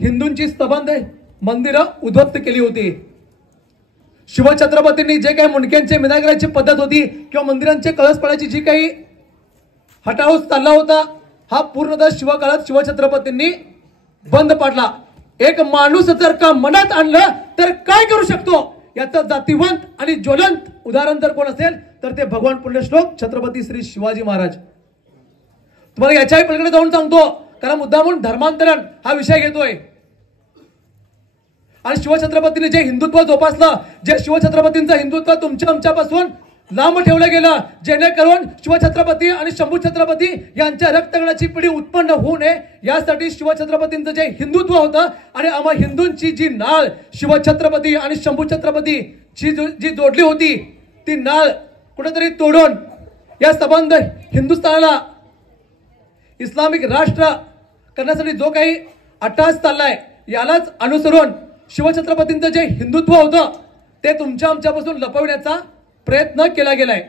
हिंदूंची स्तंभ मंदिरं उद्ध्वस्त केली होती। शिवछत्रपतींनी जे काही मुंडक्यांचे मीना करायची पद्धत होती किंवा मंदिरांचे कळस पडायची जी काही हटाव चालला होता, हा पूर्णतः शिवकाळात शिवछत्रपतींनी बंद पाडला। एक माणूस जर का मनात आणलं तर काय करू शकतो याचं जातीवंत आणि ज्वलंत उदाहरण जर कोण असेल तर ते भगवान पुण्यश्लोक छत्रपती श्री शिवाजी महाराज। तुम्हाला याच्याही पलीकडे जाऊन सांगतो, कारण मुद्दा म्हणून धर्मांतरण हा विषय घेतोय आणि शिवछत्रपतींनी जे हिंदुत्व जोपासलं, जे शिवछत्रपतींचं हिंदुत्व तुमच्या आमच्यापासून लांब ठेवलं गेलं, जेणेकरून शिवछत्रपती आणि शंभू छत्रपती यांच्या रक्तगणाची पिढी उत्पन्न होऊ नये यासाठी शिवछत्रपतींचं जे हिंदुत्व होतं आणि आम्हा हिंदूंची जी नाळ शिवछत्रपती आणि शंभू छत्रपती जी जोडली होती ती नाळ कुठेतरी तोडून या संबंध हिंदुस्थानाला इस्लामिक राष्ट्र करण्यासाठी जो काही अट्टहास चाललाय यालाच अनुसरून शिवछत्रपतींचं जे हिंदुत्व होतं ते तुमच्या आमच्यापासून लपवण्याचा प्रयत्न केला गेलाय।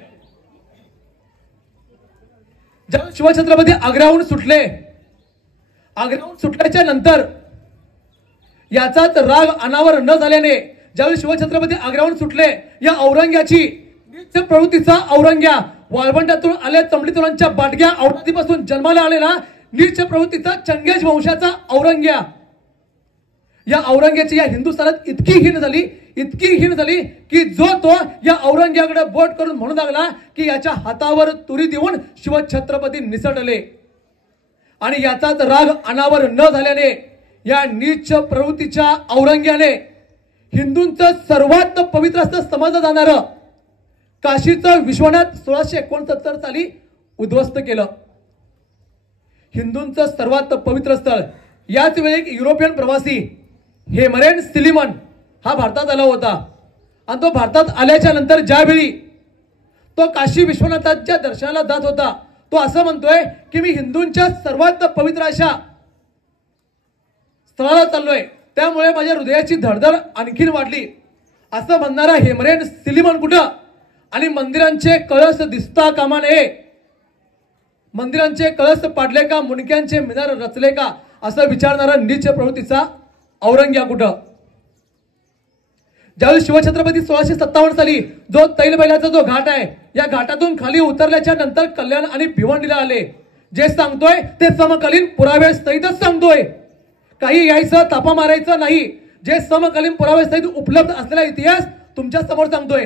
जेव्हा शिवछत्रपती आग्र्याहून सुटल्याच्या नंतर याचाच राग अनावर न झाल्याने ज्यावेळी शिवछत्रपती आग्र्याहून सुटले, या औरंग्याची नीच प्रवृत्तीचा औरंग्या, वाळवंटातून आल्या चमडीतोलांच्या बाटग्या औरंगाबादपासून जन्माला आलेला नीच प्रवृत्तीचा चंगेज वंशाचा औरंग्या, या औरंग्याची या हिंदुस्थानात इतकी हीन झाली की जो तो या औरंग्याकडे बोट करून म्हणू लागला की याच्या हातावर तुरी देऊन शिवछत्रपती निसटले। आणि याचाच राग अनावर न झाल्याने या नीच प्रवृत्तीच्या औरंग्याने हिंदूंचं सर्वात पवित्र असं समजलं जाणारं काशीचं विश्वनाथ 1669 साली उद्ध्वस्त केलं। हिंदूंचं सर्वात पवित्र स्थळ। याच वेळी एक युरोपियन प्रवासी हेमरेन सिलिमन हा भारतात आला होता आणि तो भारतात आल्याच्या नंतर ज्यावेळी तो काशी विश्वनाथाच्या दर्शनाला जात होता, तो असं म्हणतोय की मी हिंदूंच्या सर्वात पवित्र अशा स्थळाला चाललोय, त्यामुळे माझ्या हृदयाची धडधड आणखीन वाढली। असं म्हणणारा हेमरेन सिलिमन कुठं आणि मंदिरांचे कळस दिसता कामा नये, मंदिरांचे कळस पाडले का, मुंडक्यांचे मिनार रचले का असं विचारणारा नीच प्रवृत्तीचा औरंग्या कुठं। ज्यावेळी शिवछत्रपती 1657 साली जो तैलबैलाचा जो घाट आहे या घाटातून खाली उतरल्याच्या नंतर कल्याण आणि भिवंडीला आले, जे सांगतोय ते समकालीन पुरावे सहितच सांगतोय, काही यायचं तापा मारायचं नाही, जे समकालीन पुरावे सहित उपलब्ध असलेला इतिहास तुमच्या समोर सांगतोय।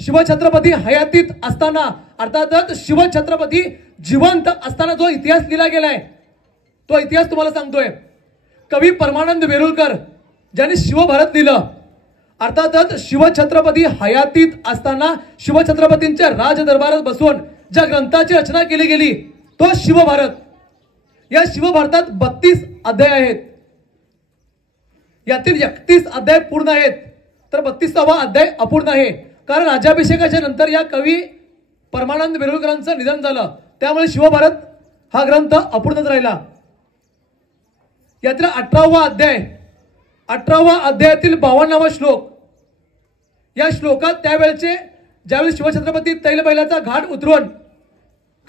शिवछत्रपती हयातीत असताना अर्थातच शिवछत्रपती जिवंत असताना जो इतिहास लिहिला गेलाय तो इतिहास तुम्हाला सांगतोय। कवी परमानंद वेरुळकर ज्यांनी शिवभारत लिहिलं, अर्थातच शिवछत्रपती हयातीत असताना शिवछत्रपतींच्या राजदरबारात बसून ज्या ग्रंथाची रचना केली गेली तो शिवभारत। या शिवभारतात 32 अध्याय आहेत, यातील 31 अध्याय पूर्ण आहेत तर 32वा अध्याय अपूर्ण आहे, कारण राज्याभिषेकाच्या नंतर या कवी परमानंद वेरुळकरांचं निधन झालं, त्यामुळे शिवभारत हा ग्रंथ अपूर्णच राहिला। यातील 18वा अध्यायातील 52वा श्लोक, या श्लोकात त्यावेळेचे ज्यावेळी शिवछत्रपती तैलबैलाचा घाट उतरून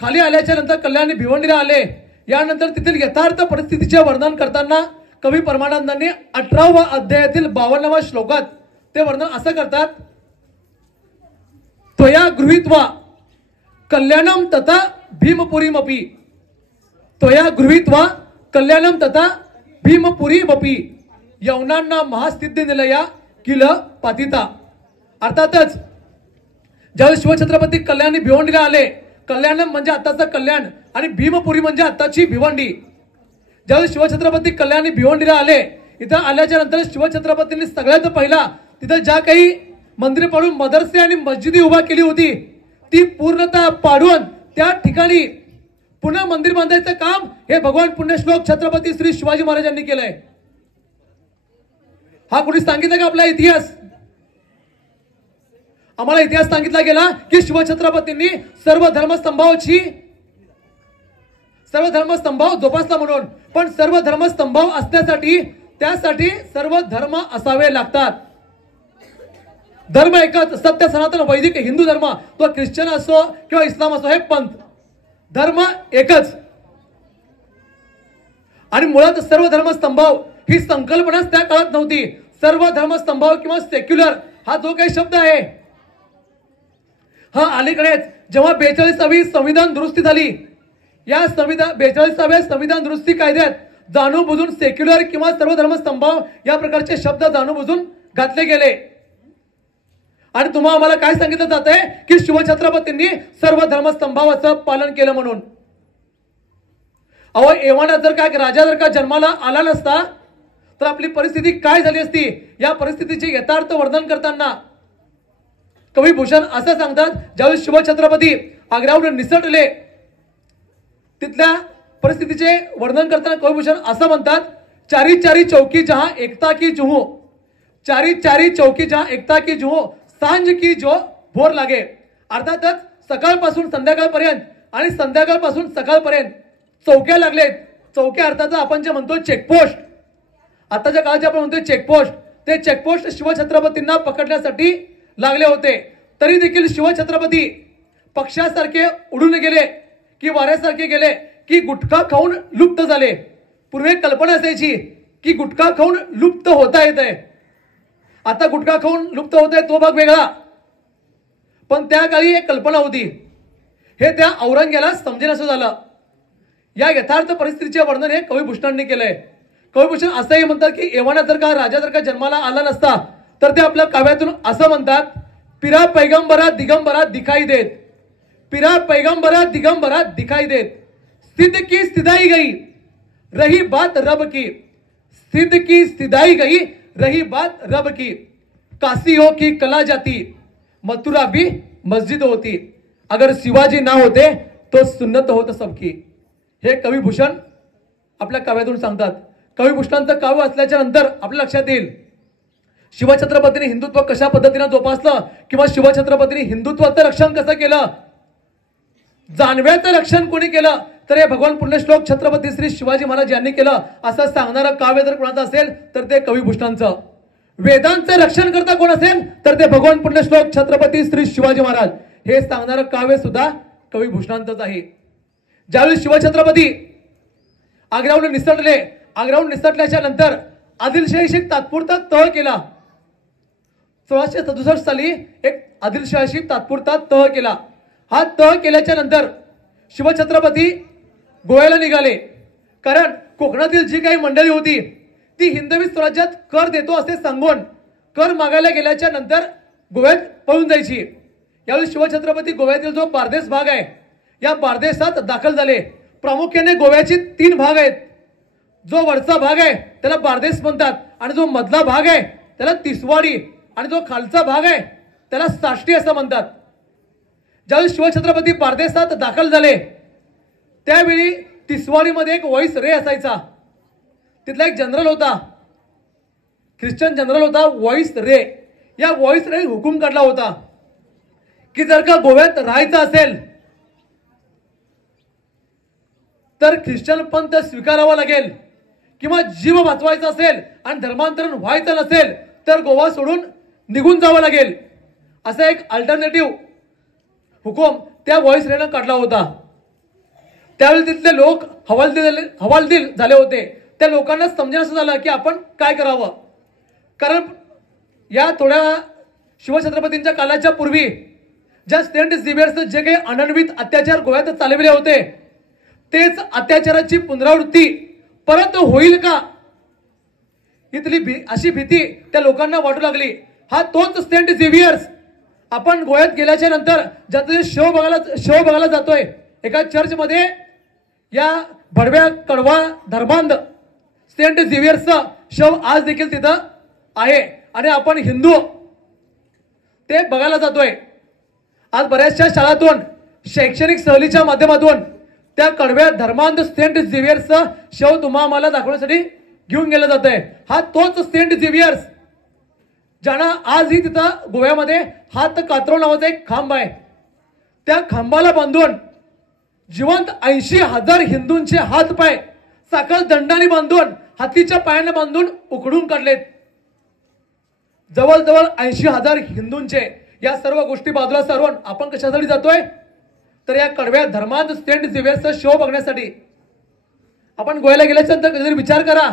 खाली आल्याच्या नंतर कल्याणी भिवंडीला आले, यानंतर तेथील यथार्थ परिस्थितीचे वर्णन करताना कवी परमानंदांनी 18वा अध्यायातील 52वा श्लोकात ते वर्णन असं करतात, त्वया गृहीत्वा कल्याणम तथा भीमपुरीमपि, त्वया गृहीत्वा कल्याणम तथा भीमपुरीमपि यवनांना महासिद्धी निलया किल पातिता। अर्थातच ज्यावेळी शिवछत्रपती कल्याणी भिवंडीला आले, कल्याणम म्हणजे आताचं कल्याण आणि भीमपुरी म्हणजे आताची भिवंडी। ज्यावेळी शिवछत्रपती कल्याणी भिवंडीला आले, इथं आल्याच्या नंतर शिवछत्रपतींनी सगळ्यात पहिला तिथं ज्या काही मंदिर पाडून मदरसे आणि मस्जिदी उभा केली होती ती पूर्णतः पाडून त्या ठिकाणी पुन्हा मंदिर बांधायचं काम हे भगवान पुण्यश्लोक छत्रपती श्री शिवाजी महाराजांनी केलंय। हा कुणी सांगितलं का आपला इतिहास? आम्हाला इतिहास सांगितला गेला की शिवछत्रपतींनी सर्व धर्मस्तंभाव जोपासला म्हणून, पण सर्व धर्मस्तंभाव असण्यासाठी त्यासाठी सर्व धर्म असावे लागतात। धर्म एकच, सत्य सनातन वैदिक हिंदू धर्म, तो ख्रिश्चन असो किंवा इस्लाम असो, हे पंथ धर्म एकच। आणि मुळात सर्व धर्म स्तंभाव ही संकल्पनाच त्या काळात नव्हती. सर्व धर्म स्तंभाव किंवा सेक्युलर हा जो काही शब्द आहे हा अलीकडेच जेव्हा 42वी संविधान दुरुस्ती झाली, या 42व्या संविधान दुरुस्ती कायद्यात जाणूनबुजून सेक्युलर किंवा सर्व धर्म स्तंभाव या प्रकारचे शब्द जाणूनबुजून घातले गेले. आणि तुम्हाला आम्हाला काय सांगितलं जात आहे की शिवछत्रपतींनी सर्व धर्मस्तंभावाचं पालन केलं म्हणून. अहो, एव्हाना जर का राजा जर का जन्माला आला नसता तर आपली परिस्थिती काय झाली असती. या परिस्थितीचे यथार्थ वर्णन करताना कवी भूषण असं सांगतात, ज्यावेळी शिवछत्रपती आग्र्यावरून निसटले तिथल्या परिस्थितीचे वर्णन करताना कवी भूषण असं म्हणतात, चारी चारी चौकी जहां एकता की जुहू, चारी चारी चौकी जहां एकता की जुहू, सांझ की जो भोर लागे. अर्थातच सकाळपासून संध्याकाळपर्यंत आणि संध्याकाळपासून सकाळपर्यंत चौक्या लागलेत. चौक्या अर्थात आपण जे म्हणतो चेकपोस्ट, आताच्या काळात जे आपण म्हणतो चेकपोस्ट, ते चेकपोस्ट शिवछत्रपतींना पकडण्यासाठी लागले होते. तरी देखील शिवछत्रपती पक्षासारखे उडून गेले की वाऱ्यासारखे गेले की गुटखा खाऊन लुप्त झाले. पूर्वी कल्पना असायची की गुटखा खाऊन लुप्त होता येत आहे, आता गुटखा खाऊन लुप्त होत आहे तो भाग वेगळा, पण त्या काळी एक कल्पना होती. हे त्या औरंग्याला समजेनासं झालं. या यथार्थ परिस्थितीचे वर्णन हे कवी भूषणांनी केलंय. कवी भूषण असंही म्हणतात की एव्हाना जर का राजा जर का जन्माला आला नसता तर ते आपल्या काव्यातून असं म्हणतात, पिरा पैगंबरा दिगंबरा दिखाई देत, पिरा पैगंबरा दिगंबरा दिखाई देत, सिद्ध की सिदाई गई रही बात रब की, सिद्ध की सिदाई गई रही बात रब की, काशी हो की कला जाती, मथुरा भी मस्जिद होती, अगर शिवाजी ना होते तो सुन्नत होत सबकी. हे कवी भूषण आपल्या काव्यातून सांगतात. कवी भूषणांचं काव्य वाचल्याच्या नंतर आपल्या लक्षात येईल शिवछत्रपतींनी हिंदुत्व कशा पद्धतीने जोपासलं किंवा शिवछत्रपतींनी हिंदुत्वाचं रक्षण कसं केलं, जानव्याचं रक्षण कोणी केलं तर हे भगवान पुण्यश्लोक छत्रपती श्री शिवाजी महाराज यांनी केलं असं सांगणारं काव्य जर कोणाचं असेल तर ते कवी भूषणांचं. वेदांचं रक्षण करता कोण असेल तर ते भगवान पुण्यश्लोक छत्रपती श्री शिवाजी महाराज हे सांगणारं काव्य सुद्धा कवी भूषणांचंच आहे. ज्यावेळी शिवछत्रपती आग्र्याहून निसटले, आग्र्याहून निसटल्याच्या नंतर आदिलशाहीशी तात्पुरता तह केला. 1667 साली एक आदिलशाहीशी तात्पुरता तह केला. हा तह केल्याच्या नंतर शिवछत्रपती गोव्याला निघाले, कारण कोकणातील जी काही मंडळी होती ती हिंदवी स्वराज्यात कर देतो असे सांगून कर मागायला गेल्याच्या नंतर गोव्यात पळून जायची. यावेळी शिवछत्रपती गोव्यातील जो बारदेस भाग आहे या बारदेशात दाखल झाले. प्रामुख्याने गोव्याची 3 भाग आहेत. जो वरचा भाग आहे त्याला बारदेस म्हणतात आणि जो मधला भाग आहे त्याला तिसवाडी आणि जो खालचा भाग आहे त्याला साष्टी असं म्हणतात. ज्यावेळी शिवछत्रपती बारदेशात दाखल झाले त्यावेळी तिसवाडीमध्ये एक व्हॉइस रे असायचा. तिथला एक जनरल होता, ख्रिश्चन जनरल होता व्हॉइस रे. या व्हॉइस रे हुकूम काढला होता की जर का गोव्यात राहायचं असेल तर ख्रिश्चन पंथ स्वीकारावा लागेल किंवा जीव वाचवायचा असेल आणि धर्मांतरण व्हायचं नसेल तर गोवा सोडून निघून जावं लागेल, असा एक अल्टरनेटिव्ह हुकूम त्या व्हॉइस रेनं काढला होता. त्यावेळी तिथले लोक हवालदिल झाले होते. त्या लोकांना समजेन असं झालं की आपण काय करावं, कारण या थोड्या शिवछत्रपतींच्या काळाच्या पूर्वी ज्या सेंट झेवियर्स जे काही अनन्वित अत्याचार गोव्यात चालविले होते तेच अत्याचाराची पुनरावृत्ती परत होईल का इथली अशी भीती त्या लोकांना वाटू लागली. हा तोच सेंट झेवियर्स आपण गोव्यात गेल्याच्या नंतर ज्याचं शव बघायला जातोय एका चर्चमध्ये या भडव्या कडवा धर्मांध सेंट झेवियर्सचं शव आज देखील तिथं आहे आणि आपण हिंदू ते बघायला जातोय. आज बऱ्याचशा शाळांतून शैक्षणिक सहलीच्या माध्यमातून त्या कडव्या धर्मांध सेंट झेवियर्सचं शव तुम्हाला दाखवण्यासाठी घेऊन गेलं जात आहे. हा तोच सेंट झेवियर्स ज्यांना आजही तिथं गोव्यामध्ये हात कातरो नावाचा एक खांब आहे, त्या खांबाला बांधून जिवंत 80,000 हिंदूंचे हात पाय साखर दंडाने बांधून हातीच्या पायाने बांधून उकडून काढलेत. जवळजवळ 80,000 हिंदूंचे. या सर्व गोष्टी बाजूला सारून आपण कशासाठी जातोय तर या कडव्या धर्मांध सेंट झेवियर्सचा शो बघण्यासाठी. आपण गोव्याला गेल्यानंतर कधीतरी विचार करा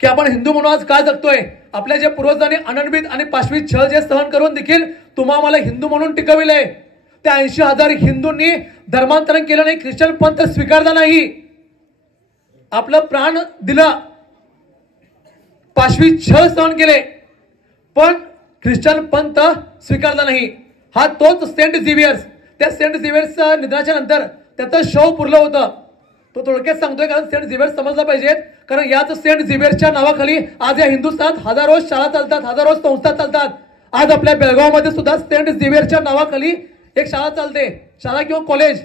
की आपण हिंदू म्हणून आज का जगतोय. आपल्या जे पूर्वजांनी अनन्वित आणि पाशवी छळ जे सहन करून देखील तुम्हा मला हिंदू म्हणून टिकविलंय. त्या 80,000 हिंदूंनी धर्मांतरण केलं नाही, ख्रिश्चन पंथ स्वीकारला नाही, आपलं प्राण दिलं, पाशवी छळ सहन केले, पण ख्रिश्चन पंथ स्वीकारला नाही. हा तोच सेंट झेवियर्स. त्या सेंट झेवियर्सच्या निधनाच्या नंतर त्याचं शव पुरलं होतं. तो थोडक्यात सांगतोय कारण सेंट झेवियर्स समजला पाहिजेत. कारण याच सेंट झेवियर्सच्या नावाखाली आज या हिंदुस्थानात हजारो शाळा चालतात, हजारो संस्था चालतात. आज आपल्या बेळगावमध्ये सुद्धा सेंट झेवियर्सच्या नावाखाली एक शाळा चालते, शाळा किंवा कॉलेज.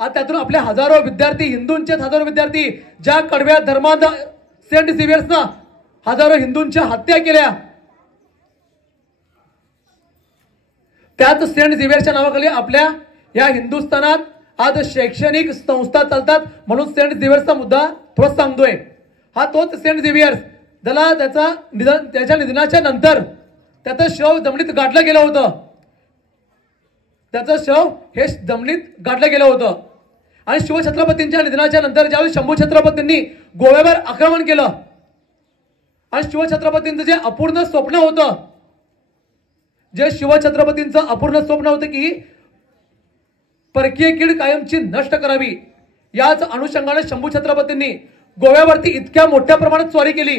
आज त्यातून आपले हजारो विद्यार्थी, हिंदूंचे हजारो विद्यार्थी, ज्या कडव्या धर्मांध सेंट झेवियर्सना हजारो हिंदूंच्या हत्या केल्या, त्याच सेंट झेवियर्सच्या नावाखाली आपल्या या हिंदुस्थानात आज शैक्षणिक संस्था चालतात. म्हणून सेंट झेवियर्सचा मुद्दा थोडा सांगतोय. हा तोच सेंट झेवियर्स ज्याला त्याच्या निधनाच्या नंतर त्याचं शव जमिनीत गाडलं गेलं होतं. त्याचं शव हे जमिनीत गाडलं गेलं होतं. आणि शिवछत्रपतींच्या निधनाच्या नंतर ज्यावेळी शंभू छत्रपतींनी गोव्यावर आक्रमण केलं आणि शिवछत्रपतींचं जे अपूर्ण स्वप्न होतं, जे शिवछत्रपतींचं अपूर्ण स्वप्न होतं की परकीय कीड कायमची नष्ट करावी, याच अनुषंगाने शंभू छत्रपतींनी गोव्यावरती इतक्या मोठ्या प्रमाणात स्वारी केली,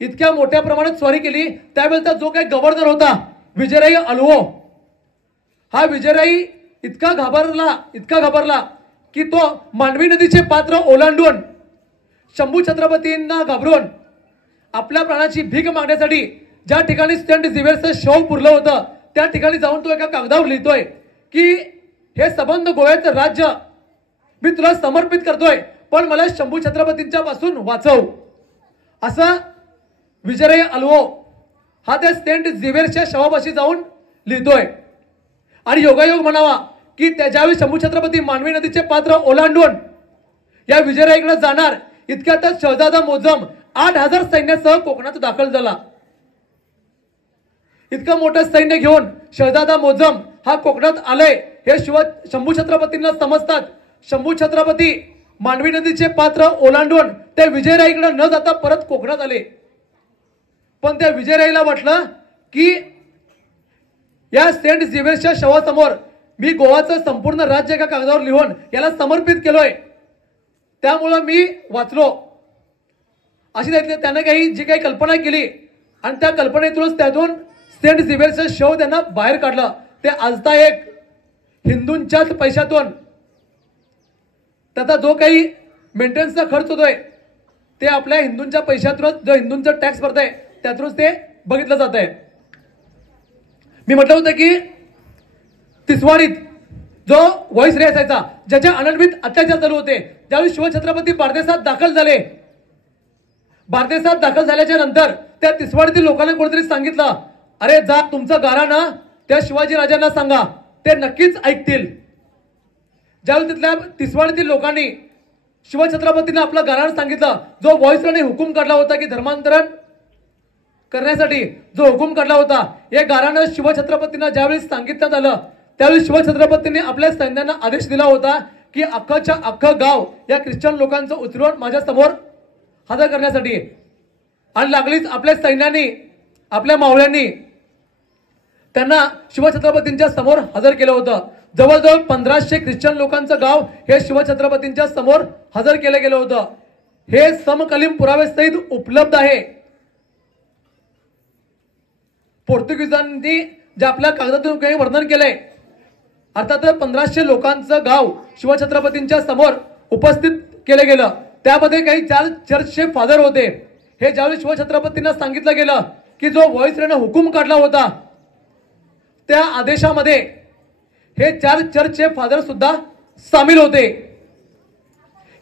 इतक्या मोठ्या प्रमाणात स्वारी केली. त्यावेळेचा जो काही गव्हर्नर होता विजयराय अलवो, हा विजयराय इतका घाबरला की तो मांडवी नदीचे पात्र ओलांडून शंभू छत्रपतींना घाबरून आपल्या प्राणाची भीक मागण्यासाठी ज्या ठिकाणी सेंट झेवियर्सचं शव पुरलं होतं त्या ठिकाणी जाऊन तो एका कागदावर लिहितोय की हे संबंध गोव्याचं राज्य मी तुला समर्पित करतोय, पण मला शंभू छत्रपतींच्या पासून वाचव. असं विजयराय अलवो हा त्या सेंट झेवियर्सच्या शवापाशी जाऊन लिहितोय. आणि योगायोग म्हणावा की त्याच्यावेळी शंभू छत्रपती मांडवी नदीचे पात्र ओलांडून या विजयरायकडे जाणार, इतक्यातच शहजादा मोजम 8,000 सैन्यासह कोकणात दाखल झाला. इतकं मोठं सैन्य घेऊन शहजादा मोजम हा कोकणात आलाय हे शंभू छत्रपतींना समजतात. शंभू छत्रपती मांडवी नदीचे पात्र ओलांडून त्या विजयरायकडे न जाता परत कोकणात आले. पण त्या विजयरायला वाटलं की या सेंट झेवियर्सच्या शवासमोर मी गोवाचं संपूर्ण राज्य एका कागदावर लिहून याला समर्पित केलोय, त्यामुळं मी वाचलो. अशी त्यानं जी काही कल्पना केली आणि त्या कल्पनेतूनच त्यातून सेंट झेवियर्सचं शव त्यांना बाहेर काढलं. ते आजता एक हिंदूंच्याच पैशातून त्याचा जो काही मेंटेनन्सचा खर्च होतोय ते आपल्या हिंदूंच्या पैशातूनच, जो हिंदूंचा टॅक्स भरताय त्यातूनच ते बघितलं जात आहे. मी म्हटलं होतं की तिसवाडीत जो व्हॉइसराय असायचा, ज्याच्या अनन्वित अत्याचार चालू होते, ज्यावेळी शिवछत्रपती बारदेसात दाखल झाले, बारदेसात दाखल झाल्याच्या नंतर त्या तिसवाडीतील लोकांना कोणीतरी सांगितलं, अरे जा तुमचं गाराणं त्या शिवाजी राजांना सांगा, ते नक्कीच ऐकतील. ज्यावेळी तिथल्या तिसवाडीतील लोकांनी शिवछत्रपतींना आपलं गाराणं सांगितलं, जो व्हॉइसरायने हुकूम काढला होता की धर्मांतरण करण्यासाठी जो हुकूम काढला होता, हे गाराणं शिवछत्रपतींना ज्यावेळी सांगितलं आलं त्यावेळी शिवछत्रपतींनी आपल्या सैन्यांना आदेश दिला होता की अख्खच्या अख्खं गाव या ख्रिश्चन लोकांचं उचलून माझ्या समोर हजर करण्यासाठी. आणि लागलीच आपल्या सैन्याने, आपल्या मावळ्यांनी त्यांना शिवछत्रपतींच्या समोर हजर केलं होतं. जवळजवळ 1500 ख्रिश्चन लोकांचं गाव हे शिवछत्रपतींच्या समोर हजर केलं गेलं होतं. हे समकालीन पुरावे सहित उपलब्ध आहे. पोर्तुगीजांनी जे आपल्या कागदातून काही वर्णन केलंय, अर्थात 1500 लोकांचं गाव शिवछत्रपतींच्या समोर उपस्थित केलं गेलं. त्यामध्ये काही 4 चर्चचे फादर होते. हे ज्यावेळी शिवछत्रपतींना सांगितलं गेलं की जो व्हॉइसरायने हुकूम काढला होता त्या आदेशामध्ये हे 4 चर्चचे फादर सुद्धा सामील होते.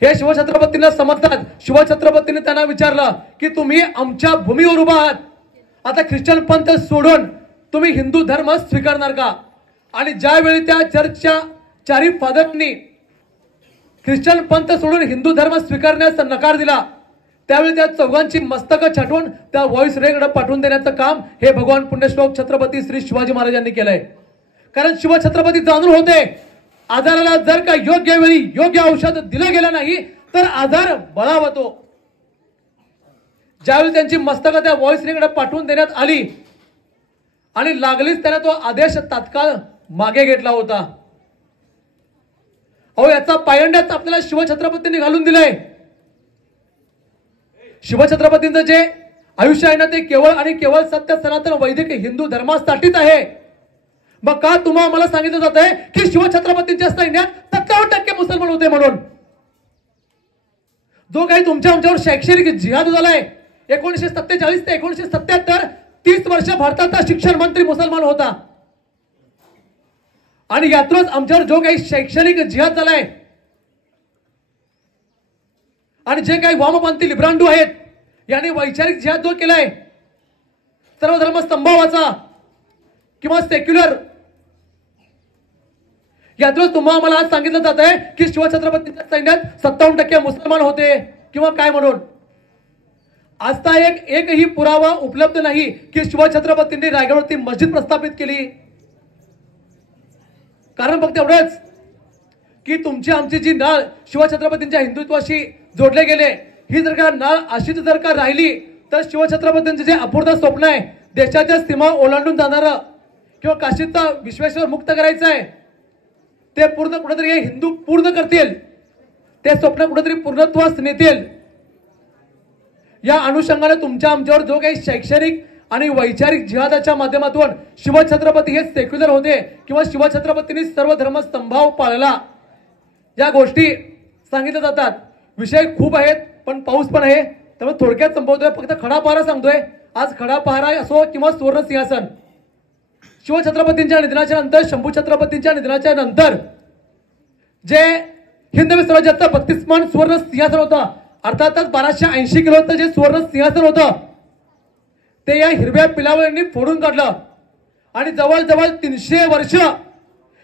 हे शिवछत्रपतींना समजतात. शिवछत्रपतींनी त्यांना विचारलं की तुम्ही आमच्या भूमीवर उभा आहात, आता ख्रिश्चन पंथ सोडून तुम्ही हिंदू धर्म स्वीकारणार का? आणि ज्यावेळी त्या चर्चच्या 4 फादरनी ख्रिश्चन पंथ सोडून हिंदू धर्म स्वीकारण्यास नकार दिला, त्यावेळी त्या चौघांची मस्तकं छाटून त्या व्हॉइसरायकडे पाठवून देण्याचं काम हे भगवान पुण्यश्लोक छत्रपती श्री शिवाजी महाराजांनी केलंय. कारण शिवछत्रपती जाणून होते आजाराला जर का योग्य वेळी योग्य औषध दिलं गेलं नाही तर आजार बळावतो. ज्यावेळी त्यांची मस्तक त्या व्हॉइसरीकडे पाठवून देण्यात आली आणि लागलीच त्याने तो आदेश तात्काळ मागे घेतला होता. अहो याचा पायंड्याच आपल्याला शिवछत्रपतींनी घालून दिलंय. शिवछत्रपतींचं जे आयुष्य आहे ना ते केवळ आणि केवळ सत्य सनातन वैदिक हिंदू धर्मासाठीच आहे. मग का तुम्हाला मला सांगितलं जात आहे की शिवछत्रपतींच्या सैन्यात 57% मुसलमान होते म्हणून? जो काही तुमच्या आमच्यावर शैक्षणिक जिहाद झालाय 1947 ते 1977 30 वर्ष भारताचा शिक्षण मंत्री मुसलमान होता. आणि यातूनच आमच्यावर जो काही शैक्षणिक जिहाद झालाय आणि जे काही वामपंथी लिब्रांडू आहेत यांनी वैचारिक जिहाद जो केलाय सर्वधर्म स्तंभावाचा किंवा सेक्युलर, यातूनच तुम्हाला मला आज सांगितलं जात आहे की शिवछत्रपतींच्या सैन्यात 57% मुसलमान होते किंवा काय म्हणून. आजता एकही पुरावा उपलब्ध नाही की शिवछत्रपतींनी रायगडवरती मस्जिद प्रस्थापित केली. कारण फक्त एवढंच की तुमची आमची जी नाळ शिवछत्रपतींच्या हिंदुत्वाशी जोडले गेले, ही जर का नाळ अशीच जर का राहिली तर शिवछत्रपतींचे जे अपूर्ण स्वप्न आहे देशाच्या सीमा ओलांडून जाणारं किंवा काशीचा विश्वेश्वर मुक्त करायचं आहे ते पूर्ण कुठेतरी हे हिंदू पूर्ण करतील, ते स्वप्न कुठेतरी पूर्णत्वास नेतील. या अनुषंगाने तुमच्या आमच्यावर जो काही शैक्षणिक आणि वैचारिक जिहादाच्या माध्यमातून शिवछत्रपती हे सेक्युलर होते किंवा शिवछत्रपतींनी सर्व धर्म स्तंभाव पाळला, या गोष्टी सांगितल्या जातात. विषय खूप आहेत पण पाऊस पण आहे त्यामुळे थोडक्यात संपवतोय. फक्त खडा पहारा सांगतोय. आज खडा पहारा असो किंवा सुवर्ण सिंहासन, शिवछत्रपतींच्या निधनाच्या नंतर शंभू छत्रपतींच्या निधनाच्या नंतर जे हिंदवी स्वराज्याचं 32 मान सुवर्ण सिंहासन होतं, अर्थातच 1280 किलोचं जे सुवर्ण सिंहासन होतं ते या हिरव्या पिलावळींनी फोडून काढलं आणि जवळजवळ 300 वर्ष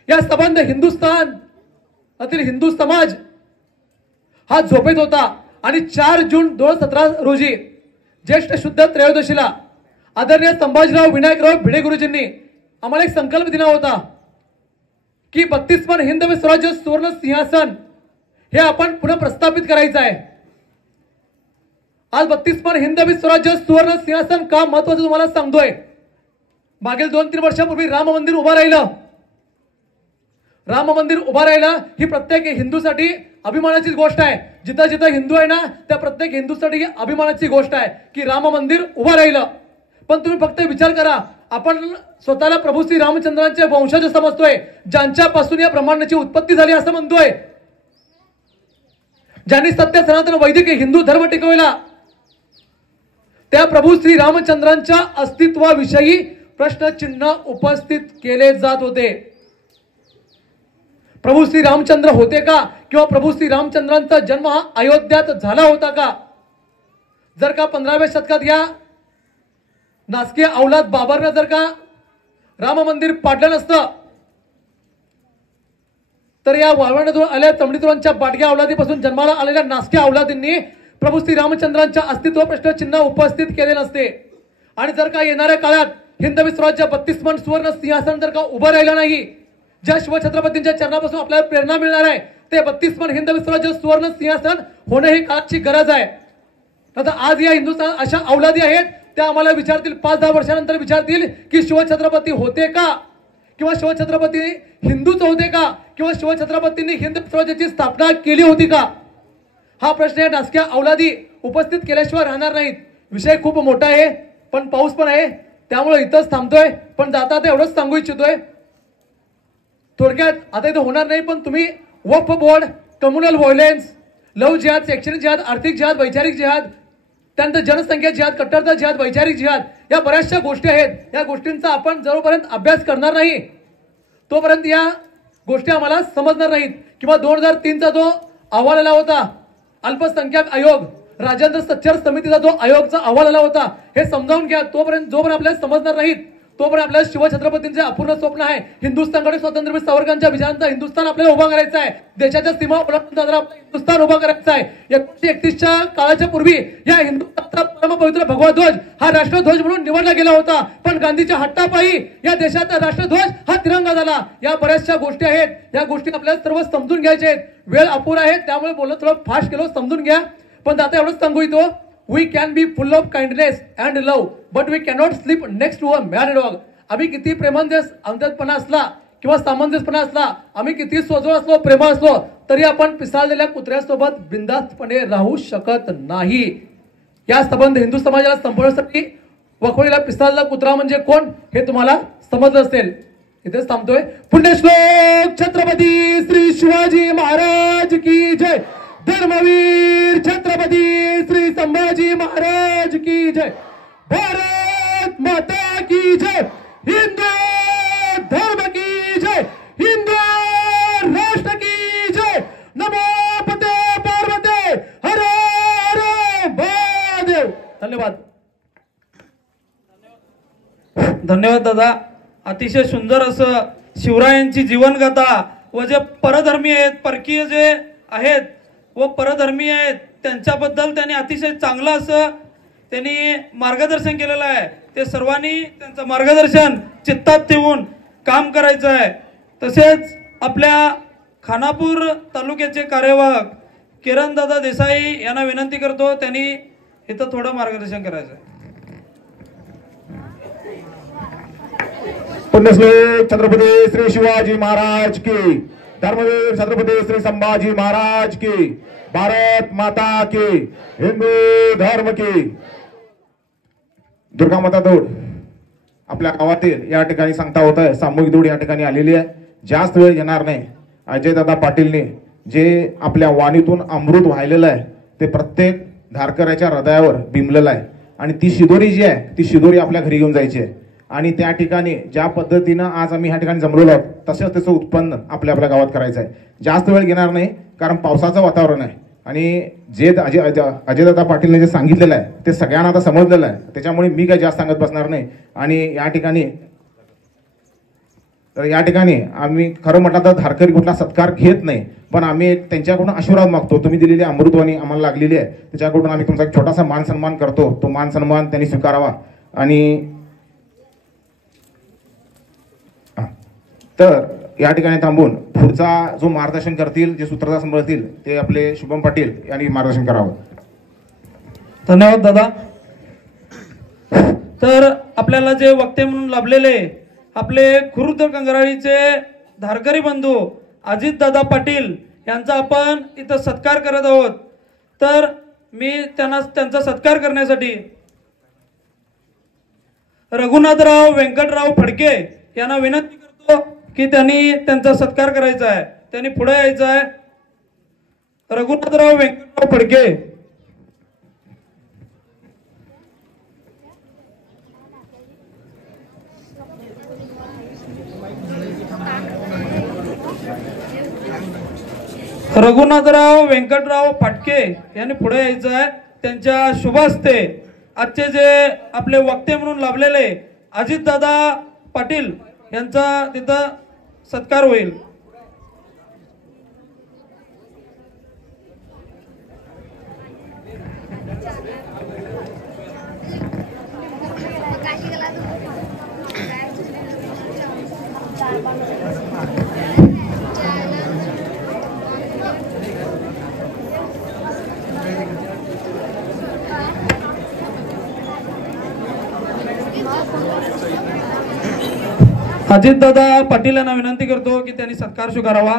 या संबंध हिंदुस्थान अतील हिंदू समाज हा झोपेत होता. आणि 4 जून 2017 रोजी ज्येष्ठ शुद्ध त्रयोदशीला आदरणीय संभाजीराव विनायकराव भिडे गुरुजींनी आम्हाला एक संकल्प दिला होता की 32 मान हिंदवी स्वराज्य सुवर्ण सिंहासन हे आपण पुन्हा प्रस्थापित करायचं आहे. आज 32 मान हिंदवी स्वराज्य सुवर्ण सिंहासन का महत्वाचं तुम्हाला सांगतोय. मागील 2-3 वर्षापूर्वी राम मंदिर उभा राहिलं. राम मंदिर उभा राहिलं ही प्रत्येक हिंदूसाठी अभिमानाची गोष्ट आहे. जिथं जिथं हिंदू आहे ना त्या प्रत्येक हिंदूसाठी अभिमानाची गोष्ट आहे की राम मंदिर उभा राहिलं. पण तुम्ही फक्त विचार करा, आपण स्वतःला प्रभू श्री रामचंद्रांचे वंशज समजतोय, ज्यांच्यापासून या ब्रह्मांडाची उत्पत्ती झाली असं म्हणतोय, ज्यांनी सत्य सनातन वैदिक हिंदू धर्म टिकवला, त्या प्रभू श्री रामचंद्रांच्या अस्तित्वाविषयी प्रश्नचिन्ह उपस्थित केले जात होते. प्रभू श्री रामचंद्र होते का किंवा प्रभू श्री रामचंद्रांचा जन्म हा अयोध्यात झाला होता का? जर का 15व्या शतकात या नासकी औलाद बाबरने जर का राम मंदिर पाडलं नसतं तर या वाळवंटातून आलेल्या चमडीतुरांच्या बाटक्या औलादीपासून जन्माला आलेल्या नासकी औलादींनी प्रभू श्री रामचंद्रांच्या अस्तित्व प्रश्नचिन्ह उपस्थित केले नसते. आणि जर का येणाऱ्या काळात हिंदवी स्वराज्य 32 मान सुवर्ण सिंहासन जर का उभं राहिलं नाही, ज्या शिवछत्रपतींच्या चरणापासून आपल्याला प्रेरणा मिळणार आहे ते 32 मान हिंदवी स्वराज्य सुवर्ण सिंहासन होणे ही काळाची गरज आहे. आता आज या हिंदुस्थान अशा औलादी आहेत त्या आम्हाला विचारतील 5-10 वर्षानंतर विचारतील की शिवछत्रपती होते का किंवा शिवछत्रपती हिंदूच होते का किंवा शिवछत्रपतींनी हिंद स्वराज्याची स्थापना केली होती का? हा प्रश्न या नासक्या औलादी उपस्थित केल्याशिवाय राहणार नाहीत. विषय खूप मोठा आहे पण पाऊस पण आहे त्यामुळे इथंच थांबतोय. पण जाता आता एवढंच सांगू इच्छितोय थोडक्यात, आता इथं होणार नाही पण तुम्ही वक्फ बोर्ड, कम्युनल व्हायलेन्स, लव जिहाद, शैक्षणिक जिहाद, आर्थिक जिहाद, वैचारिक जिहाद, त्यानंतर जनसंख्या जिहाद, कट्टरता जिहाद, वैचारिक जिहाद या बऱ्याचशा गोष्टी आहेत. या गोष्टींचा आपण जोपर्यंत अभ्यास करणार नाही तोपर्यंत या गोष्टी आम्हाला समजणार नाहीत. किंवा 2003चा जो अहवाल आला होता अल्पसंख्याक आयोग, राजेंद्र सच्चर समितीचा जो आयोगचा अहवाल आला होता, हे समजावून घ्या. जोपर्यंत आपल्याला समजणार नाहीत तोपर्यंत आपल्याला शिवछत्रपतींचे अपूर्ण स्वप्न आहे. हिंदुस्थानकडे स्वातंत्र्यवीर सावरकरांच्या विचारांचा हिंदुस्थान आपल्याला उभा करायचा आहे. देशाच्या सीमा ओलांडून हिंदुस्थान उभा करायचा आहे. 1931च्या काळाच्या पूर्वी या हिंदुस्थानचा परमपवित्र भगवा ध्वज हा राष्ट्रध्वज म्हणून निवडला गेला होता. पण गांधीच्या हट्टापायी या देशाचा राष्ट्रध्वज हा तिरंगा झाला. या बऱ्याचशा गोष्टी आहेत. या गोष्टी आपल्याला सर्व समजून घ्यायच्या आहेत. वेळ अपुरा आहे त्यामुळे बोलणं थोडं फास्ट केलं, समजून घ्या. पण आता एवढंच सांगू इच्छितो, we can be full of kindness and love but we cannot sleep next to a mad dog. आम्ही किती अंधपणा असला किंवा सामंजस्यपणा असला, आम्ही किती सोजवळ असलो, प्रेम असलो, तरी आपण पिसाळलेल्या कुत्र्यासोबत बिनधास्तपणे राहू शकत नाही. या संबंध हिंदू समाजाला संपवण्यासाठी वखोलीला पिसाळलेला कुत्रा म्हणजे कोण हे तुम्हाला समजलं असेल. इथेच थांबतोय. पुण्यश्लोक छत्रपती श्री शिवाजी महाराज की जय. धर्मवीर छत्रपती श्री संभाजी महाराज की जय. भारत माता की जय. हिंदू धर्म की जय. हिंदू राष्ट्र की जय. नमो पते पार्वते हर हर महादेव. धन्यवाद. धन्यवाद दादा. अतिशय सुंदर असं शिवरायांची जीवनगाथा व जे परधर्मी आहेत, परकीय जे आहेत व परधर्मी आहेत त्यांच्याबद्दल त्यांनी अतिशय चांगलं असं त्यांनी मार्गदर्शन केलेलं आहे. ते सर्वांनी त्यांचं मार्गदर्शन चित्तात ठेवून काम करायचं आहे. तसेच आपल्या खानापूर तालुक्याचे कार्यवाहक किरणदादा देसाई यांना विनंती करतो, त्यांनी इथं थोडं मार्गदर्शन करायचं आहे. पुण्यश्लोक छत्रपती श्री शिवाजी महाराज की. धर्मवीर छत्रपती श्री संभाजी महाराज की. भारत माता की. हिंदू धर्म की. दुर्गा माता दौड आपल्या गावातील या ठिकाणी सांगता होत आहे. सामूहिक दौड या ठिकाणी आलेली आहे. जास्त वेळ घेणार नाही. अजयदादा पाटीलने जे आपल्या वाणीतून अमृत वाहिलेलं आहे ते प्रत्येक धारकऱ्याच्या हृदयावर बिंबलेलं आहे. आणि ती शिदोरी जी आहे ती शिदोरी आपल्या घरी घेऊन जायची आहे. आणि त्या ठिकाणी ज्या पद्धतीनं आज आम्ही ह्या ठिकाणी जमलेलो आहोत तसंच त्याचं उत्पन्न आपल्या गावात करायचं आहे. जास्त वेळ घेणार नाही कारण पावसाचं वातावरण आहे. आणि जे अजयदादा पाटीलने जे सांगितलेलं आहे ते सगळ्यांना आता समजलेलं आहे. त्याच्यामुळे मी काही जास्त सांगत बसणार नाही. आणि या ठिकाणी आम्ही खरं म्हटलं तर धारकरी कुठला सत्कार घेत नाही, पण आम्ही त्यांच्याकडून आशीर्वाद मागतो. तुम्ही दिलेली अमृतवाणी आम्हाला लागलेली आहे त्याच्याकडून आम्ही तुमचा एक छोटासा मान सन्मान करतो. तो मान सन्मान त्यांनी स्वीकारावा. आणि तर या ठिकाणी थांबून पुढचा जो मार्गदर्शन करतील, जे सूत्रधार सांभाळतील ते आपले शुभम पाटील यांनी मार्गदर्शन करावं. धन्यवाद दादा. तर आपल्याला जे वक्ते म्हणून लाभलेले आपले खुर्द कंगराळीचे धारकरी बंधू अजित दादा पाटील यांचा आपण इथं सत्कार करत आहोत. तर मी त्यांचा सत्कार करण्यासाठी रघुनाथराव व्यंकटराव फडके यांना विनंती करतो की त्यांनी त्यांचा सत्कार करायचा आहे. त्यांनी पुढे यायचं आहे. रघुनाथराव व्यंकटराव फडके. रघुनाथराव व्यंकटराव फाटके यांनी पुढे यायचं आहे. त्यांच्या शुभ हस्ते आजचे जे आपले वक्ते म्हणून लाभलेले अजितदादा पाटील यांचा तिथं सत्कार होईल. अजितदादा पाटील यांना विनंती करतो की त्यांनी सत्कार स्वीकारावा.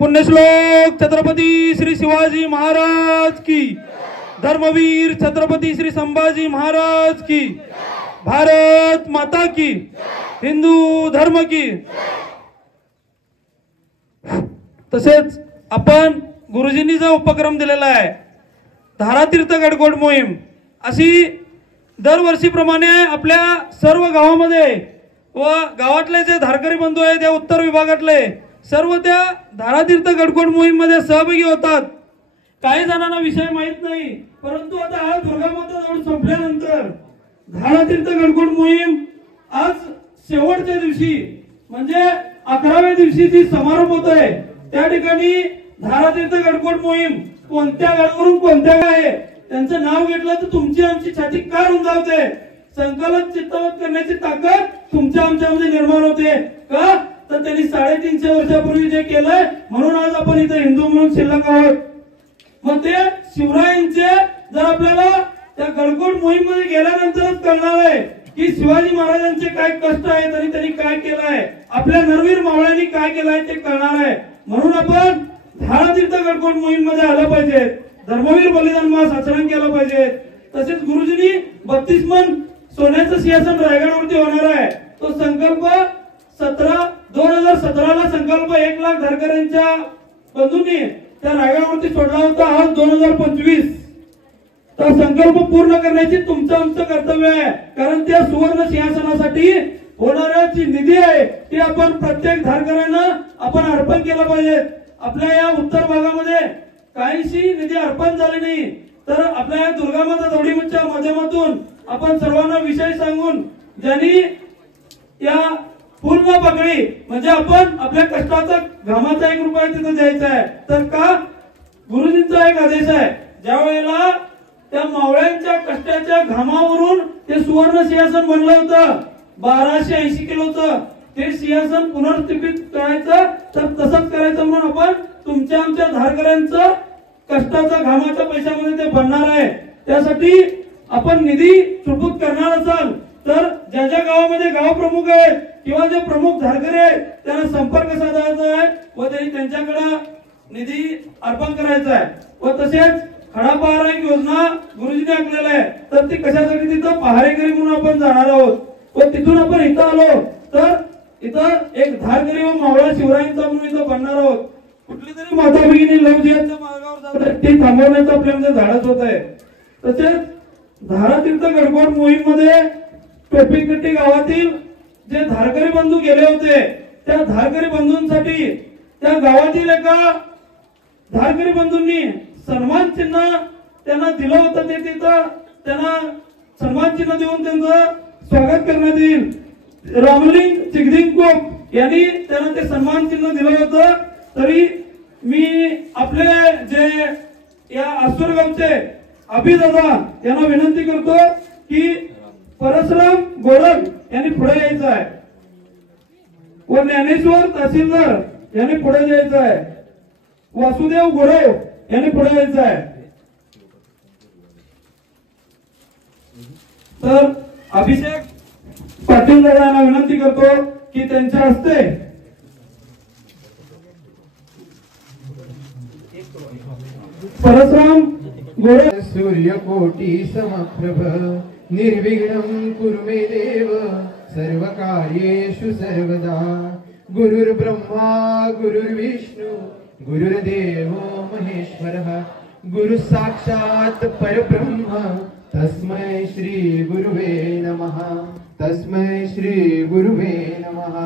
पुण्यश्लोक छत्रपती श्री शिवाजी महाराज की. धर्मवीर छत्रपती श्री संभाजी महाराज की. भारत माता की. हिंदू धर्म की. तसेच आपण गुरुजींनी जो उपक्रम दिलेला आहे धारातीर्थ गडकोट मोहीम, अशी दरवर्षीप्रमाणे आपल्या सर्व गावामध्ये व गावातले जे धारकरी बंधू आहेत त्या उत्तर विभागातले सर्व त्या धारातीर्थ गडकोट मोहीम मध्ये सहभागी होतात. काही जणांना विषय माहित नाही, परंतु आता हा दुर्गा माता दौड संपल्यानंतर धारातीर्थ गडकोट मोहीम आज शेवटच्या दिवशी म्हणजे 11व्या दिवशी जी समारोप होत आहे त्या ठिकाणी धारातीर्थ गडकोट मोहीम कोणत्या गडावरून कोणत्या आहे त्यांचं नाव घेतलं तर तुमची आमची छाती का रुंदावते. संकल्प चित्तवत करण्याची ताकद तुमच्या आमच्यामध्ये निर्माण होते का तर त्यांनी 350 वर्षापूर्वी जे केलंय म्हणून आज आपण इथे हिंदू म्हणून शिल्लक आहोत. मग ते शिवरायांचे जर आपल्याला त्या गडकोट मोहीम मध्ये गेल्यानंतरच कळणार आहे की शिवाजी महाराजांचे काय कष्ट आहेत आणि त्यांनी काय केलं आहे आपल्या नरवीर मावळ्यांनी काय केलं आहे ते कळणार आहे. म्हणून आपण धारातीर्थ गडकोट मोहीम मध्ये आलं पाहिजे. धर्मवीर बलिदान मास आचरण केलं पाहिजे. तसेच गुरुजींनी 32 मन सोन्याचं सिंहासन रायगडवरती होणार आहे. तो संकल्प 2017ला संकल्प 1 लाख धारकऱ्यांच्या बंधूंनी त्या रायगडवरती सोडला होता. आज 2025 तर संकल्प पूर्ण करण्याची तुमचं आमचं कर्तव्य आहे. कारण त्या सुवर्ण सिंहासनासाठी होणारा जी निधी आहे ती आपण प्रत्येक धारकऱ्यांना आपण अर्पण केला पाहिजे. आपल्या या उत्तर भागामध्ये काहीशी निधी अर्पण झाली नाही तर आपल्या या दुर्गामाता दौडीच्या माध्यमातून आपण सर्वांना विषय सांगून ज्यांनी या पूर्ण पगडी म्हणजे आपण आपल्या कष्टाचा घामाचा 1 रुपया तिथे द्यायचा आहे. तर का गुरुजींचा एक आदेश आहे ज्या वेळेला त्या मावळ्यांच्या कष्टाच्या घामावरून ते सुवर्ण सिंहासन बनलं होतं 1280 किलोचं ते सिंहासन पुनर्स्थापित करायचं तर तसंच करायचं म्हणून आपण तुमच्या आमच्या धारकऱ्यांचं कष्टाचा घामाच्या पैशामध्ये ते बनणार आहे. त्यासाठी आपण निधी चुकूत करणार असाल तर ज्या ज्या गावामध्ये गाव प्रमुख आहेत किंवा जे प्रमुख धारकरी आहेत त्यांना संपर्क साधायचा आहे व त्यांच्याकडे निधी अर्पण करायचा आहे. व तसेच खडा पहारा एक योजना गुरुजींनी आखलेला आहे तर ती कशासाठी तिथं पहारेकरी म्हणून आपण जाणार आहोत व तिथून आपण इथं आलो तर इथं एक धारकरी व मावळा शिवरायांचा म्हणून इथं बनणार आहोत. कुठली तरी माता भगिनी लवजियांच्या मार्गावर जात ती थांबवण्याचं आपल्यामध्ये धाडस होत आहे. तसेच धारातीर्थ गडकोट मोहीम मध्ये टोपीकट्टी गावातील जे धारकरी बंधू गेले होते त्या धारकरी बंधूंसाठी त्या गावातील एका धारकरी बंधूंनी सन्मान चिन्ह त्यांना दिलं होतं. ते तिथं त्यांना सन्मान चिन्ह देऊन त्यांचं स्वागत करण्यात येईल. रामलिंग चिगदिंग यांनी त्यांना ते सन्मान चिन्ह दिलं होतं. तरी मी आपले जे या आसुरगावचे अभिदादा यांना विनंती करतो की परशुराम गोरख यांनी पुढे यायचं आहे व ज्ञानेश्वर तहसीलदार यांनी पुढे यायचं आहे. वासुदेव गोरव यांनी पुढे यायचं आहे. तर अभिषेक पाटील दादांना विनंती करतो की त्यांच्या हस्ते परशुराम गोरख सूर्यकोटी समप्रभ निर्विघ्नं कुरु मे देव सर्वकार्येषु सर्वदा. गुरुर्ब्रह्मा गुरुर्विष्णु गुरुर्देवो महेश्वरः गुरु साक्षात् परब्रह्म तस्मै श्री गुरुवे नमः. तस्मै श्री गुरुवे नमः.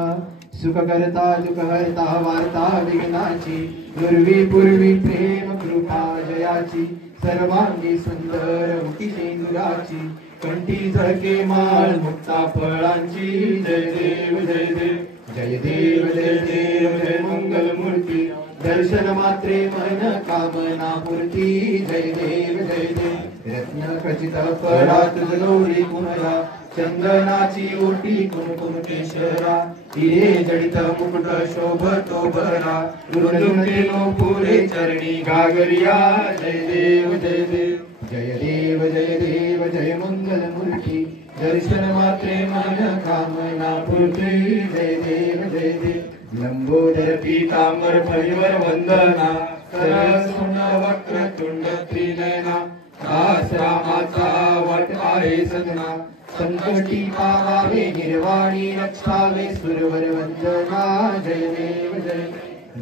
सुखकर्ता दुःखहर्ता वार्ता विघ्नाची दुर्वी पूर्वी प्रेम कृपा जयाची सर्वांगी सुंदर मुखी शेंदुराची कंठी झळके माळ मुक्ता फळांची. जय देव जय देव जय देव जय देव जय मंगल मूर्ती दर्शन मात्रे मन कामना पूर्ती. जय देव जय देव रत्न खचित फळात गौरी कुमरा चंदनाची ओटी कुमकुम केशरा हिरे जडित मुकुट शोभतो बरा रुंदुकेलो पुरे चरणी गागरिया. जय देव जय देव जय देव जय देव जय मंगल मूर्ती दर्शन मात्रे मन कामना पूर्ती. जय देव जय देव लंबोदर पीतांबर परिवर वंदना सरसुंड वक्र तुंड त्रिनयना दास रामाचा वट आहे सदना संकटी पावावे निर्वाणी रक्षावे सुरवर वंदना. जय देव जय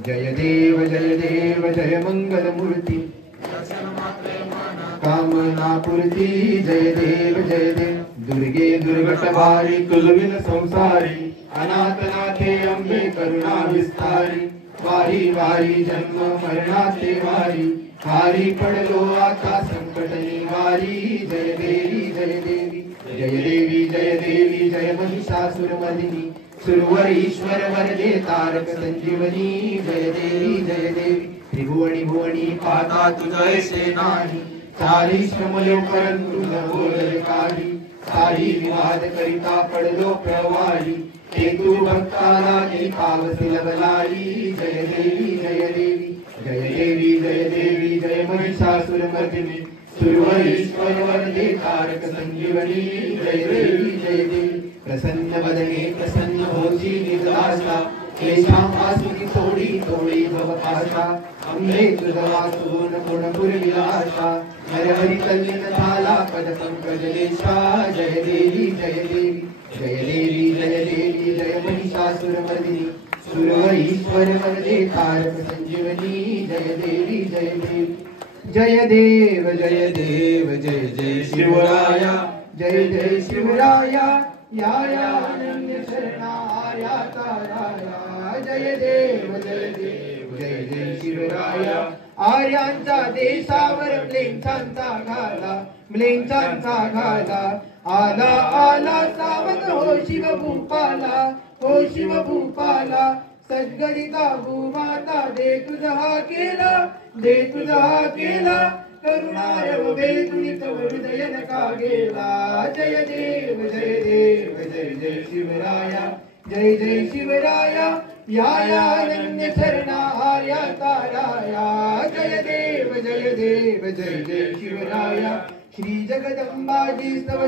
जय देव जय देव जय मंगल मूर्ती कामना पूर्ती. जय देव जय देव दुर्गे दुर्गट भारी कुलविल संसारी अनाथनाथे अंबे करुणा विस्तारी. वारी वारी जन्म मरणाचे वारी हारी पडलो आता संकट निवारी. जय देवी जय देवी जय देवी जय महिषासुरमर्दिनी सुरवरीश्वर वरदे तारक संजीवनी जय देवी त्रिभुवनी भुवनी पाता तुझैसे नाही चारी श्रमलो परंतु न बोलले काही सारी विवाद करिता पडलो प्रवाही हेतू भक्ताला पावसी लबलाई जय देवी जय महिषासुरमर्दिनी सुरवरीश्वर वरदे तारक संजीवनी जय देवी प्रसन्न वदने प्रसन्न होची निदासा क्लेशापासून तोडी भवपाशा अंबे तुझा वाचून गुणपुर विलासा हरहरी तल्लीन झाला पद पंकजलेशा जय देवी जय महिषासुरमर्दिनी सुरवरीश्वर वरदे तारक संजीवनी जय देवी जय देव जय शिवराया जय शिवराया या अनन्य शरणाया ताराया जय देव जय शिवराया आर्यांचा देशावर म्लेंचांचा घाला आला सावध हो शिव भूपाला सद्गरिता भूमाता दे तुझा केला करुणारव बेतुनी तव हृदय नका गेला जय देव जय शिवराया जय शिवराया या अनन्य शरणा आर्या ताराया जय देव जय शिवराया श्री जगदंबाजी स्तव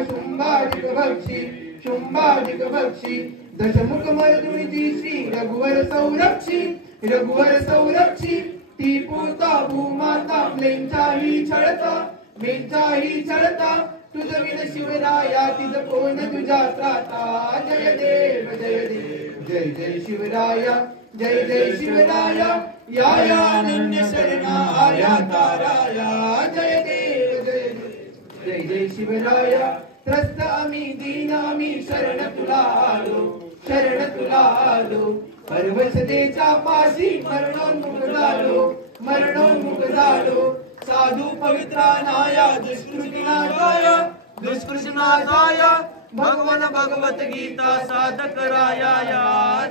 शुंभादिक भक्षी दशमुख मर्दुनी श्री रघुवर सौरक्षी ती पूता भूमाता मेंचाही छळता तुझ विन शिवराया तिज कोण तुझ्या त्राता जय देव जय शिवराया जय शिवराया या अनन्य शरणा आर्या ताराया जय देव जय शिवराया त्रस्त आम्ही दीन आम्ही शरण तुला आलो परवशतेच्या पाशी मरणोन्मुख झालो साधू पवित्रानाया दुष्कृष्णाया भगवन भगवत गीता साधक राया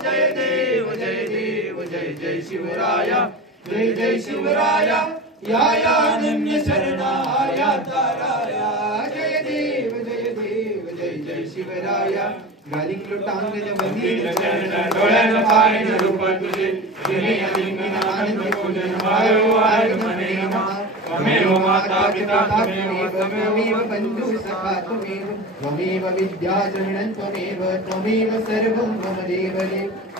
जय देव जय शिवराया जय शिवराया या अनन्य शरणा आर्या ताराया जय देव जय शिवराया गालिंग लोटांगण मंदिर डोळ्यानं पाहिलं रूप तुझे जिने अलिंगन आनंद पूजन मायो आगमने नमः त्वमेव माता पिता त्वमेव बंधु सखा त्वमेव विद्या जननं त्वमेव सर्वं मम देव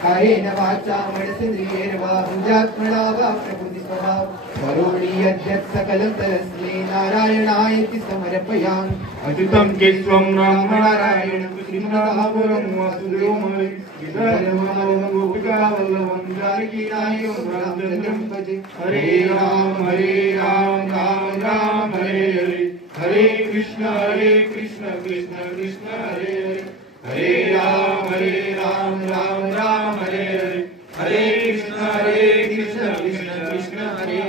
कायेन वाचा मनसेन्द्रियैर्वा बुद्ध्यात्मना वा प्रकृति स्वभाव करोमि यद्यत् सकलं तस्मै नारायणायति समर्पयामि अच्युतं केशवं रामनारायणं श्रीमदाभवं वासुदेवमय विदर्भं गोपिकावल्लभं जानकीनायकं रामचन्द्रं भजे हरे राम राम राम हरे कृष्ण कृष्ण कृष्ण हरे हरे राम राम हरे कृष्ण कृष्ण हरे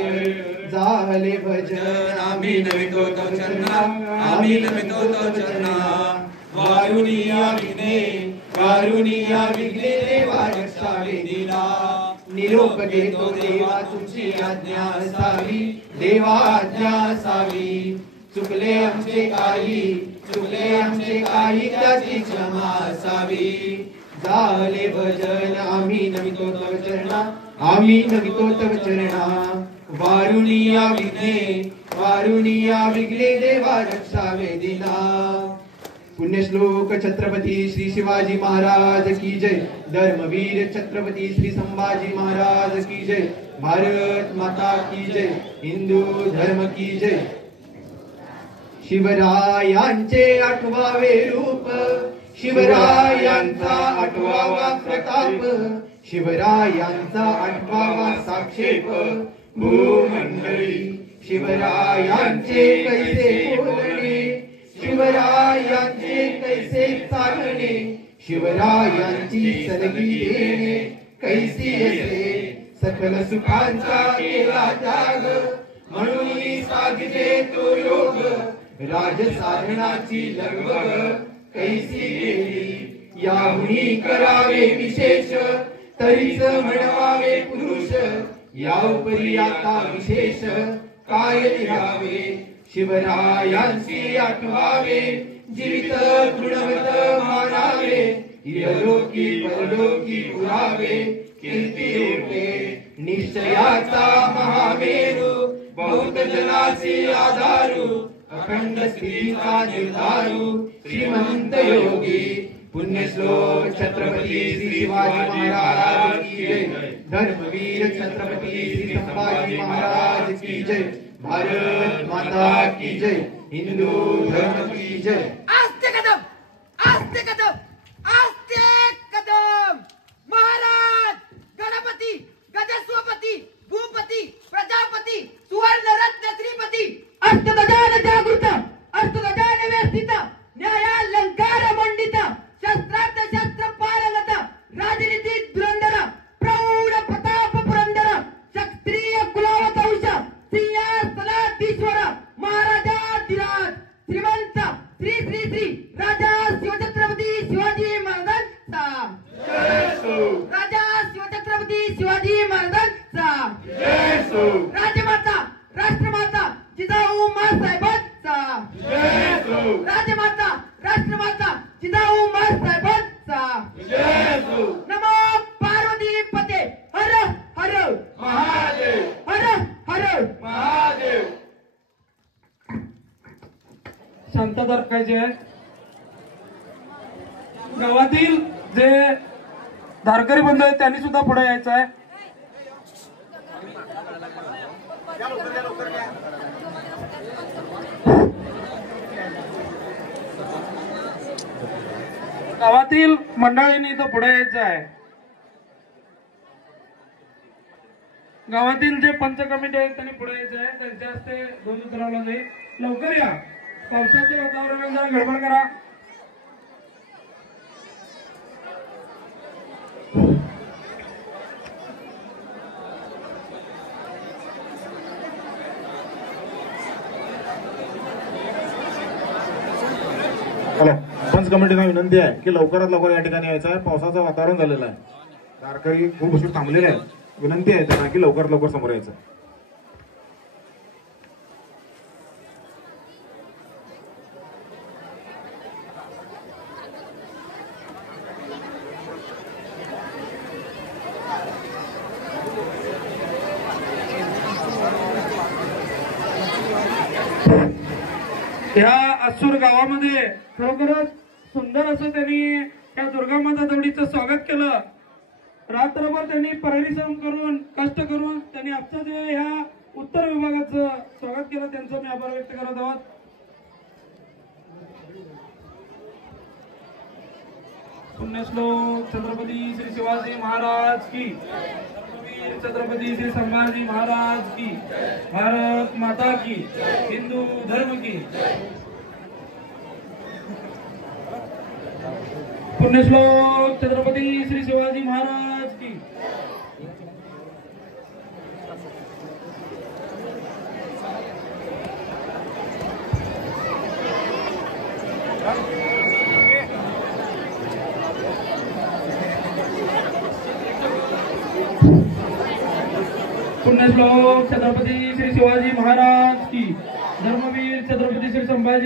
झाले भजन आम्ही नमितो तव चरणा वारुणिया विघ्ने देवा रक्षावे दिला निरोप घेतो देवा तुमची आज्ञा असावी चुकले आमचे काही त्याची क्षमा असावी झाले भजन आम्ही नमितो तव चरणा वारुणिया विघ्ने देवा रक्षावे दिला पुण्यश्लोक छत्रपती श्री शिवाजी महाराज की जय धर्मवीर छत्रपती श्री संभाजी महाराज की जय भारत माता की जय हिंदू धर्म की जय शिवरायांचे 8वे रूप शिवरायांचा 8वा प्रताप शिवरायांचा 8वा साक्षेप भूमंडळी शिवरायांचे कैसे बोलणे शिवरायांचे कैसे चालणे शिवरायांची सलगी देणे कैसी असे सकल सुखांचा केला त्याग म्हणून साधिले तो योग राजसाधनाची लगबग कैसी केली याहुनी करावे विशेष तरीच म्हणवावे पुरुष याउपरी आता विशेष काय लिहावे शिवरायांची आठवावे जीवित गुणवत मानावे इहलोकी परलोकी पुरावे कीर्ती होते निश्चयाचा महामेरू बहुत जनाची आधारू अखंड स्थितीचा निर्धारू श्रीमंत योगी पुण्यश्लोक छत्रपती श्री शिवाजी महाराज की जय धर्मवीर छत्रपती श्री संभाजी महाराज की जय भारत माता की जय हिंदू धर्म की जय आस्ते कदम आस्ते कदम आस्ते कदम महाराज गणपती गजस्वपती भूपती प्रजापती सुवर्ण रत्न श्रीपती अष्टगजान जागृत अष्टगजान व्यवस्थित न्यायालंकार मंडित शस्त्रार्थ शस्त्र पारंगत राजनीती धुरंधर प्रौढ प्रताप पुरंदर क्षत्रिय कुलावतंश सिंहासनाधीश्वर महाराजाधिराज श्रीमंत श्री श्री श्री राजा शिवछत्रपती शिवाजी महाराजांचा राजा शिवछत्रपती शिवाजी महाराजांचा राजमाता राष्ट्रमाता जिजाऊ माँसाहेबांचा राजमाता राष्ट्रमाता जिजाऊ माँसाहेबांचा नमो पार्वती पते हर हर महादेव हर हर महादेव शांतता राखायची आहे. गावातील जे धारकरी बंधू आहेत त्यांनी सुद्धा पुढे यायचं आहे. गावातील मंडळींनी इथं पुढे यायचं आहे. गावातील जे पंच कमिटी आहेत त्यांनी पुढे यायचं आहे. त्यांच्या हस्ते ध्वज उतरवला जाईल. लवकर या. पावसाचं वातावरण आहे, जरा गडबड करा. हॅलो, पंच कमिटीला विनंती आहे की लवकरात लवकर या ठिकाणी यायचं आहे. पावसाचं वातावरण झालेलं आहे. तारकरी खूप उशीर थांबलेले आहेत. विनंती आहे त्यांना की लवकरात लवकर समोर यायचं. या असूर गावामध्ये खरोखरच सुंदर असं त्यांनी या दुर्गामाता दौडीचं स्वागत केलं. रात्रभर त्यांनी परिश्रम करून कष्ट करून त्यांनी आजचं जे ह्या उत्तर विभागाचं स्वागत केलं त्यांचं मी आभार व्यक्त करत आहोत. पुण्यश्लोक छत्रपती श्री शिवाजी महाराज की धर्मवीर छत्रपती श्री संभाजी महाराज की भारत माता की हिंदू धर्म की पुण्यश्लोक छत्रपती श्री शिवाजी महाराज की पुण्यश्लोक छत्रपती श्री शिवाजी महाराज की धर्मवीर छत्रपती श्री संभाजी